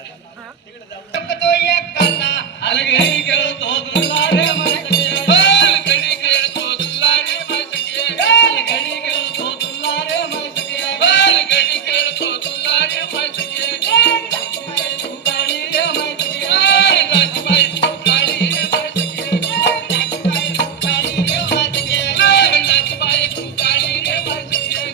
तो एक काला अलगडी खेळतो दुल्ला रे मस्के अलगडी खेळतो दुल्ला रे मस्के अलगडी खेळतो दुल्ला रे मस्के अलगडी खेळतो दुल्ला रे मस्के राजबाई तू काळी रे मस्के राजबाई तू काळी रे मस्के राजबाई तू काळी रे मस्के राजबाई तू काळी रे मस्के रे